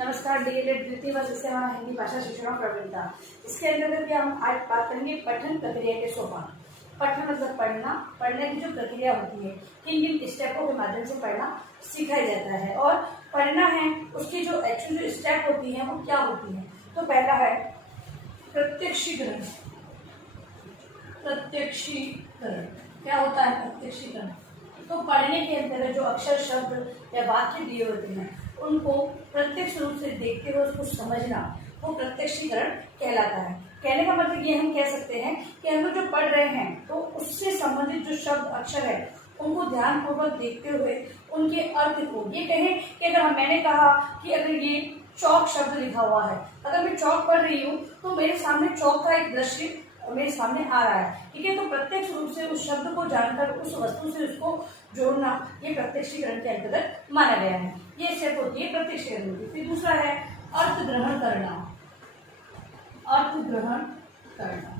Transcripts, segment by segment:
नमस्कार डीएलएड द्वितीय वर्ष से हमारा हिंदी भाषा शिक्षण प्रवीणता। इसके अंतर्गत हम आज बात करेंगे पठन प्रक्रिया के सोपान। पठन मतलब पढ़ना, पढ़ने की जो प्रक्रिया होती है, किन किन स्टेपों के माध्यम से पढ़ना सिखाया जाता है और पढ़ना है उसकी जो एक्चुअल जो स्टेप होती है वो क्या होती है। तो पहला है प्रत्यक्षीकरण। प्रत्यक्षीकरण क्या होता है? प्रत्यक्षीकरण तो पढ़ने के अंतर्गत जो अक्षर, शब्द या वाक्य दिए होते हैं उनको प्रत्यक्ष रूप से देखते हुए उसको समझना, वो प्रत्यक्षीकरण कहलाता है। कहने का मतलब ये हम कह सकते हैं कि हम लोग जो पढ़ रहे हैं तो उससे संबंधित जो शब्द, अक्षर है उनको ध्यानपूर्वक देखते हुए उनके अर्थ को, ये कहें कि अगर मैंने कहा कि अगर ये चौक शब्द लिखा हुआ है, अगर मैं चौक पढ़ रही हूँ तो मेरे सामने चौक का एक दृश्य मेरे सामने आ रहा है, ठीक है। तो प्रत्यक्ष रूप से उस शब्द को जानकर उस वस्तु से उसको जोड़ना, ये प्रत्यक्षीकरण के अंतर्गत माना गया है। ये स्टेप होती है प्रत्यक्षीकरण की। फिर दूसरा है अर्थ ग्रहण करना। अर्थ ग्रहण करना,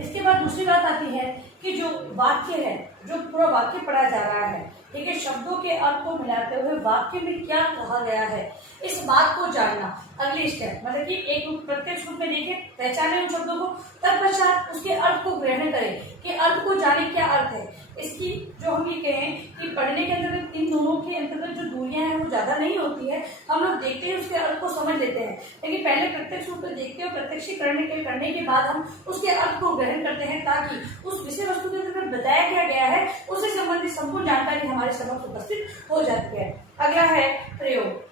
इसके बाद दूसरी बात आती है कि जो वाक्य है, जो पूरा वाक्य पढ़ा जा रहा है, ठीक है, शब्दों के अर्थ को मिलाते हुए वाक्य में क्या कहा गया है, इस बात को जानना। अगली स्टेप मतलब कि एक प्रत्यक्ष रूप में देखें, पहचाने उन शब्दों को, तत्पश्चात उसके अर्थ को ग्रहण करें कि अर्थ को जाने क्या अर्थ है इसकी। जो हम ये कहें कि पढ़ने के अंतर्गत इन दोनों के अंतर्गत जो दूरियां हैं वो ज्यादा नहीं होती है, हम लोग देखते हैं उसके अर्थ को समझ लेते हैं, लेकिन पहले प्रत्यक्ष रूप में देखते हैं, प्रत्यक्षीकरण करने के बाद हम उसके अर्थ को ग्रहण करते हैं ताकि उस विषय वस्तु के अंतर्गत बताया क्या गया है उससे संबंधित संपूर्ण जानकारी हमारे समक्ष उपस्थित हो जाती है। अगला है प्रयोग।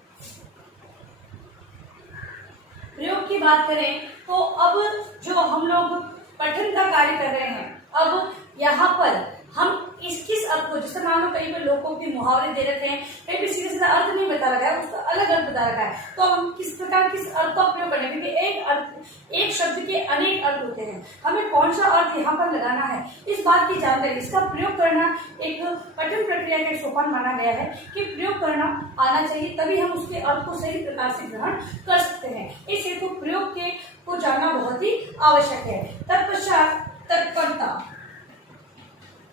प्रयोग की बात करें तो अब जो हम लोग पठन का कार्य कर रहे हैं, अब यहाँ पर हम किस अर्थ को, जैसे मान लो कई बार लोकोक्ति मुहावरे दे रखे हैं, कहीं भी सीधे सीधा अर्थ नहीं बता रखा है, उसका अलग अर्थ बता रखा है, तो हम किस प्रकार किस अर्थ का प्रयोग करें, क्योंकि एक शब्द के अनेक अर्थ होते हैं, हमें कौन सा अर्थ यहाँ पर लगाना है इस बात की जानकारी, इसका प्रयोग करना एक पठन प्रक्रिया का सोपान माना गया है कि प्रयोग करना आना चाहिए, तभी हम उसके अर्थ को सही प्रकार से ग्रहण कर सकते हैं। इस हेतु प्रयोग के को जानना बहुत ही आवश्यक है। तत्पश्चात तत्परता।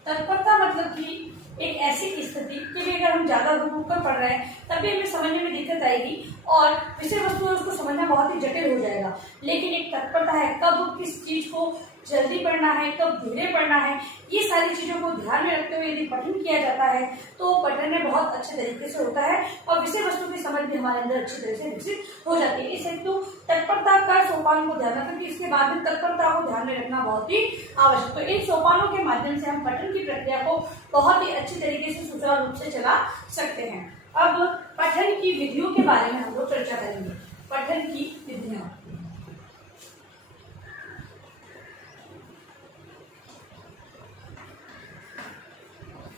तत्परता मतलब कि एक ऐसी स्थिति कि अगर हम ज्यादा रुक कर पढ़ रहे हैं तब भी हमें समझने में दिक्कत आएगी और विषय वस्तु उसको समझना बहुत ही जटिल हो जाएगा, लेकिन एक तत्परता है कब किस चीज को जल्दी पढ़ना है, कब धीरे पढ़ना है, ये सारी चीजों को ध्यान में रखते हुए यदि पठन किया जाता है तो पठन में बहुत अच्छे तरीके से होता है और विषय वस्तु की समझ भी हमारे अंदर अच्छी तरह से विकसित हो जाती है। इस हेतु तत्परता का सोपान को ध्यान रखना, क्योंकि इसके बाद में तत्परता को ध्यान में रखना बहुत ही आवश्यक। तो इन सोपानों के माध्यम से हम पठन की प्रक्रिया को बहुत ही अच्छी तरीके से सुचारू रूप से चला सकते हैं। अब पठन की विधियों के बारे में हम लोग चर्चा करेंगे। पठन की विधियां,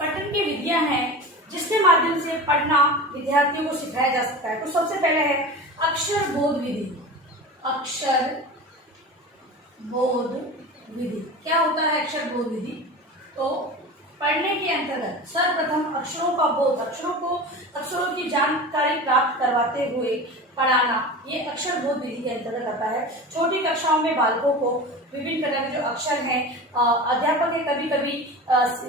पठन की विधियां हैं जिसके माध्यम से पढ़ना विद्यार्थियों को सिखाया जा सकता है। तो सबसे पहले है अक्षर बोध विधि। अक्षर बोध विधि क्या होता है? अक्षर बोध विधि तो पढ़ने के अंतर्गत सर्वप्रथम अक्षरों का बोध, अक्षरों की जानकारी प्राप्त करवाते हुए पढ़ाना, ये अक्षर बोध विधि के अंतर्गत आता है। छोटी कक्षाओं में बालकों को विभिन्न प्रकार के जो अक्षर हैं, अध्यापक है कभी कभी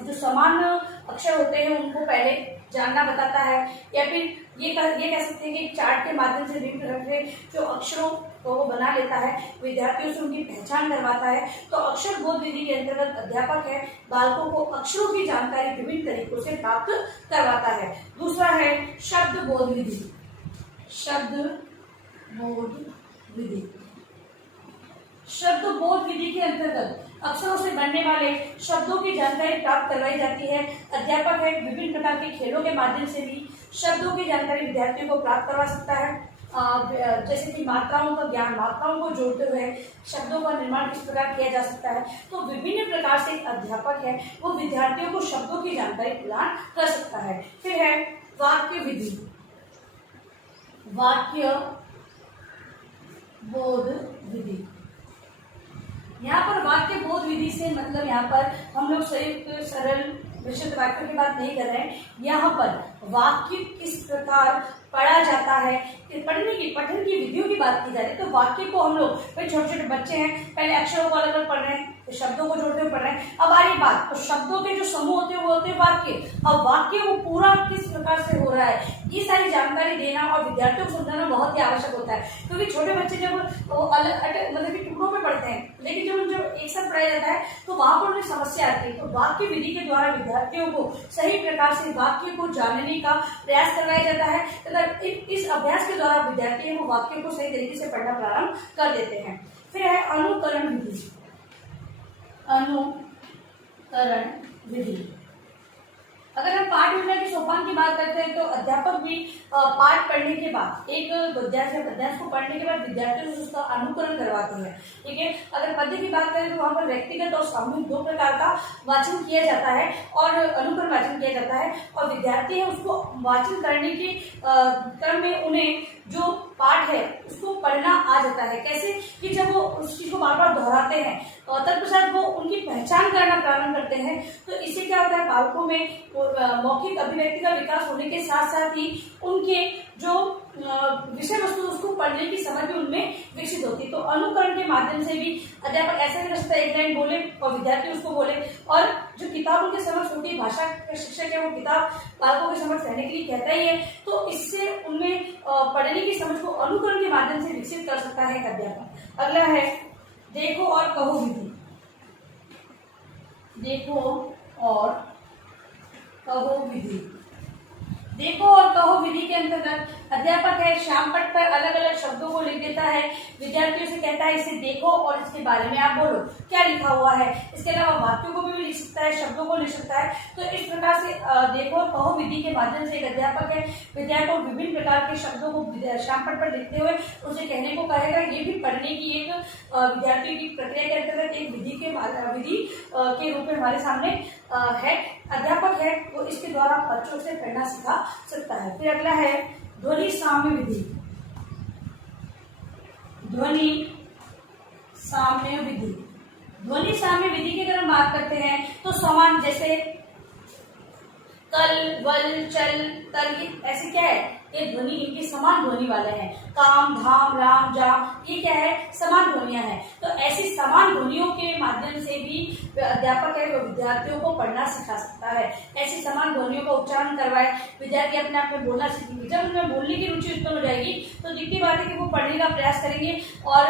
जो समान अक्षर होते हैं उनको पहले जानना बताता है, या फिर ये कह सकते हैं कि चार्ट के माध्यम से विभिन्न प्रकार के जो अक्षरों को वो बना लेता है, विद्यार्थियों से उनकी पहचान करवाता है। तो अक्षर बोध विधि के अंतर्गत अध्यापक है बालकों को अक्षरों की जानकारी विभिन्न तरीकों से प्राप्त करवाता है। दूसरा है शब्द बोध विधि। शब्द बोध विधि, शब्द बोध विधि के अंतर्गत अक्षरों से बनने वाले शब्दों की जानकारी प्राप्त करवाई जाती है। अध्यापक है विभिन्न प्रकार के खेलों के माध्यम से भी शब्दों की जानकारी विद्यार्थियों को प्राप्त करवा सकता है। जैसे कि मात्राओं का ज्ञान, मात्राओं को जोड़ते हुए शब्दों का निर्माण किस प्रकार किया जा सकता है। तो विभिन्न प्रकार से अध्यापक है वो विद्यार्थियों को शब्दों की जानकारी प्रदान कर सकता है। फिर है वाक्य विधि। वाक्य बोध विधि, यहाँ पर वाक्य बोध विधि से मतलब यहाँ पर हम लोग संयुक्त सरल विशुद्ध वाक्यों की बात नहीं कर रहे हैं। यहाँ पर वाक्य किस प्रकार पढ़ा जाता है, पठन की विधियों की बात की जा रही है। तो वाक्य को हम लोग, छोटे छोटे बच्चे हैं, पहले अक्षरों को अलग अलग पढ़ रहे हैं, तो शब्दों को जोड़ते हुए पढ़ रहे हैं। अब आ रही बात, तो शब्दों के जो समूह होते हैं वो होते हैं वाक्य। अब वाक्य वो पूरा किस प्रकार से हो रहा है, ये सारी जानकारी देना और विद्यार्थियों को समझाना बहुत ही आवश्यक होता है, क्योंकि छोटे बच्चे जब मतलब कि टुकड़ों में पढ़ते हैं, लेकिन जब एक साथ पढ़ाया जाता है तो वहां पर उन्हें समस्या आती है। तो वाक्य विधि के द्वारा विद्यार्थियों को सही प्रकार से वाक्य को जानने का प्रयास करवाया जाता है तथा इस अभ्यास के द्वारा विद्यार्थी वो वाक्य को सही तरीके से पढ़ना प्रारंभ कर देते हैं। फिर है अनुकरण विधि। अनुकरण विधि, अगर हम पाठ योजना के सोपान की बात करते हैं तो अध्यापक भी पाठ पढ़ने के बाद एक पद्यांश को पढ़ने के बाद विद्यार्थियों से उसका अनुकरण करवाते हैं। ठीक है, अगर पद्य की बात करें तो वहाँ पर व्यक्तिगत और सामूहिक दो प्रकार का वाचन किया जाता है और अनुकरण वाचन किया जाता है, और विद्यार्थी है उसको वाचन करने के क्रम में उन्हें जो पाठ है उसको पढ़ना आ जाता है। कैसे कि जब वो उस चीज को बार बार दोहराते हैं और तत्पश्चात वो उनकी पहचान करना प्रारंभ करते हैं, तो इससे क्या होता है, बालकों में मौखिक अभिव्यक्ति का विकास होने के साथ साथ ही उनके जो विषय वस्तु उसको पढ़ने की समझ भी उनमें विकसित होती है। तो अनुकरण के माध्यम से भी अध्यापक ऐसा नहीं कर सकता एक लाइन बोले और विद्यार्थी उसको बोले, और जो किताब उनके समझ होती है, भाषा का शिक्षक है वो किताब बालकों के समझ रहने के लिए कहता ही है, तो इससे उनमें पढ़ने की समझ को अनुकरण के माध्यम से विकसित कर सकता है अध्यापक। अगला है देखो और कहो विधि। देखो और कहो विधि, देखो और कहो विधि के अंतर्गत अध्यापक है श्यामपट्ट पर अलग अलग शब्दों को लिख देता है, विद्यार्थियों से कहता है इसे देखो और इसके बारे में आप बोलो क्या लिखा हुआ है। इसके अलावा वाक्यों को भी लिख सकता है, शब्दों को लिख सकता है। तो इस प्रकार से देखो और कहो विधि के माध्यम से एक अध्यापक है विद्यार्थी को विभिन्न प्रकार के शब्दों को श्यामपट्ट पर लिखते हुए उसे कहने को कहेगा। ये भी पढ़ने की एक विद्यार्थी की प्रक्रिया के अंतर्गत एक विधि के रूप में हमारे सामने है। अध्यापक है वो इसके द्वारा बच्चों से पढ़ना सिखा सकता है। फिर अगला है ध्वनि साम्य विधि। ध्वनि साम्य विधि, ध्वनि साम्य विधि की अगर हम बात करते हैं तो समान, जैसे कल, वल, चल, तल, ऐसे क्या है, ये ध्वनि इनके समान ध्वनि वाले हैं। काम, धाम, राम, जाम, ये क्या है, समान ध्वनियां हैं। तो ऐसी समान ध्वनियों के माध्यम से भी अध्यापक है वो विद्यार्थियों को पढ़ना सिखा सकता है। ऐसी समान ध्वनियों का उच्चारण करवाए, विद्यार्थी अपने आप में बोलना सीखेंगे। जब उनमें बोलने की रुचि उत्पन्न हो जाएगी तो दिखती बात है कि वो पढ़ने का प्रयास करेंगे और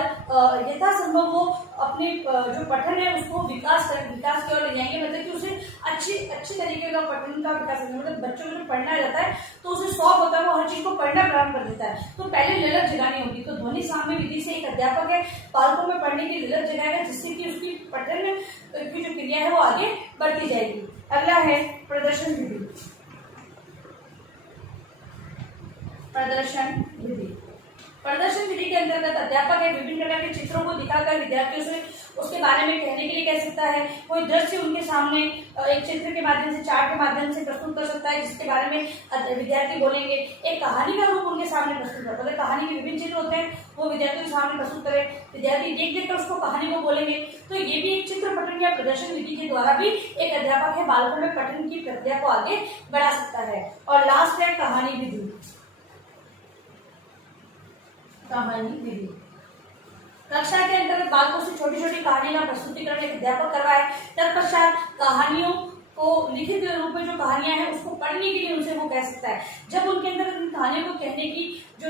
यथासंभव वो अपने जो पठन है उसको विकास की ओर ले जाएंगे। मतलब कि उसे अच्छी तरीके का पठन का विकास करेंगे। मतलब बच्चों को जब पढ़ना जाता है तो उसे शौक होता है, वो हर चीज को पढ़ना प्रारंभ कर देता है। तो पहले ललक जगानी होगी। तो ध्वनि साम्य विधि से एक अध्यापक है बालकों में पढ़ने की ललक जगाएगा, जिससे कि उसकी पठन की जो क्रिया है वो आगे बढ़ती जाएगी। अगला है प्रदर्शन विधि। प्रदर्शन विधि, प्रदर्शन विधि के अंतर्गत अध्यापक है विभिन्न प्रकार के चित्रों को दिखाकर विद्यार्थियों से उसके बारे में कहने के लिए कह सकता है। कोई दृश्य उनके सामने एक चित्र के माध्यम से, चार्ट के माध्यम से प्रस्तुत कर सकता है, जिसके बारे में विद्यार्थी बोलेंगे। एक कहानी का रूप उनके सामने प्रस्तुत करता है। कहानी के विभिन्न चित्र होते हैं वो विद्यार्थियों के सामने प्रस्तुत करे, विद्यार्थी देख कर उसको कहानी को बोलेंगे। तो ये भी एक चित्र पठन या प्रदर्शन विधि के द्वारा भी एक अध्यापक है बालकों में पठन की प्रक्रिया को आगे बढ़ा सकता है। और लास्ट है कहानी विधि। कहानी विधि, कक्षा के अंतर्गत बालकों से छोटी छोटी कहानियों का प्रस्तुतिकरण एक अध्यापक करवाए। तत्पश्चात कहानियों को लिखित रूप में जो कहानियां हैं उसको पढ़ने के लिए उनसे वो कह सकता है। जब उनके अंदर इन कहानियों को कहने की जो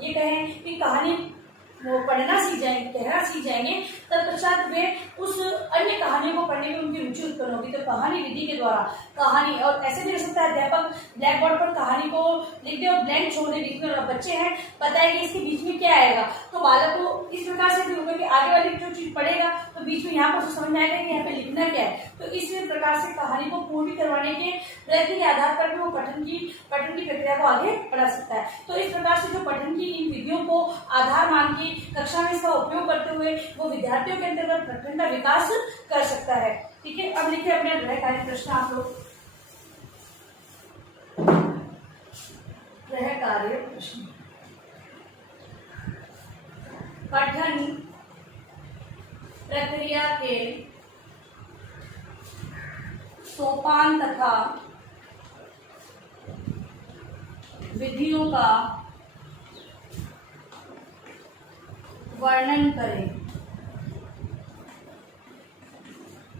ये कहें कि कहानी वो पढ़ना सीख जाएंगे, कहना सीख जाएंगे, तत्पश्चात वे उस अन्य कहानियों को पढ़ने में उनकी रुचि उत्पन्न होगी। तो कहानी विधि के द्वारा कहानी, और ऐसे भी हो सकता है अध्यापक ब्लैक बोर्ड पर कहानी को लिख दे और ब्लैंक छोड़ दे, बीच में बच्चे हैं बताएंगे इसके बीच में क्या आएगा। तो बालक को इस प्रकार से भी होगा कि आगे वाली जो चीज पढ़ेगा तो बीच में यहाँ पर समझ में आएगा कि यहाँ पे लिखना क्या है। तो इस प्रकार से कहानी को पूर्ण करवाने के प्रयत्न के आधार पर भी वो पठन की प्रक्रिया को आगे बढ़ा सकता है। तो इस प्रकार से जो पठन की इन विधियों को आधार मान के कक्षा में इसका उपयोग करते हुए वो विद्यार्थियों के अंतर्गत पठन का विकास कर सकता है। ठीक है, अब लिखिए अपने गृह कार्य प्रश्न आप लोग। गृह कार्य प्रश्न, पठन प्रक्रिया के सोपान तथा विधियों का वर्णन करें।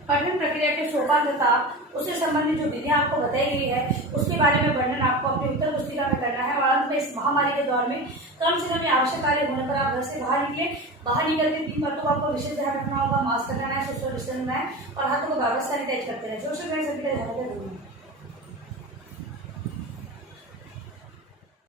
पठन प्रक्रिया के सोपान तथा उससे संबंधित जो विधियां आपको बताई गई है उसके बारे में वर्णन आपको अपनी उत्तर पुस्तिका में करना है। और अंत में इस महामारी के दौर में कम से कम आवश्यक कार्य होने पर आप घर से बाहर निकले। बाहर निकल के 3 बातों को आपको विशेष ध्यान रखना होगा। मास्क लगाना है, सोशल डिस्टेंस बनाए और हाथों को बार बार सैनिटाइज करते रहे। सोशल मीडिया सभी का ध्यान रखें।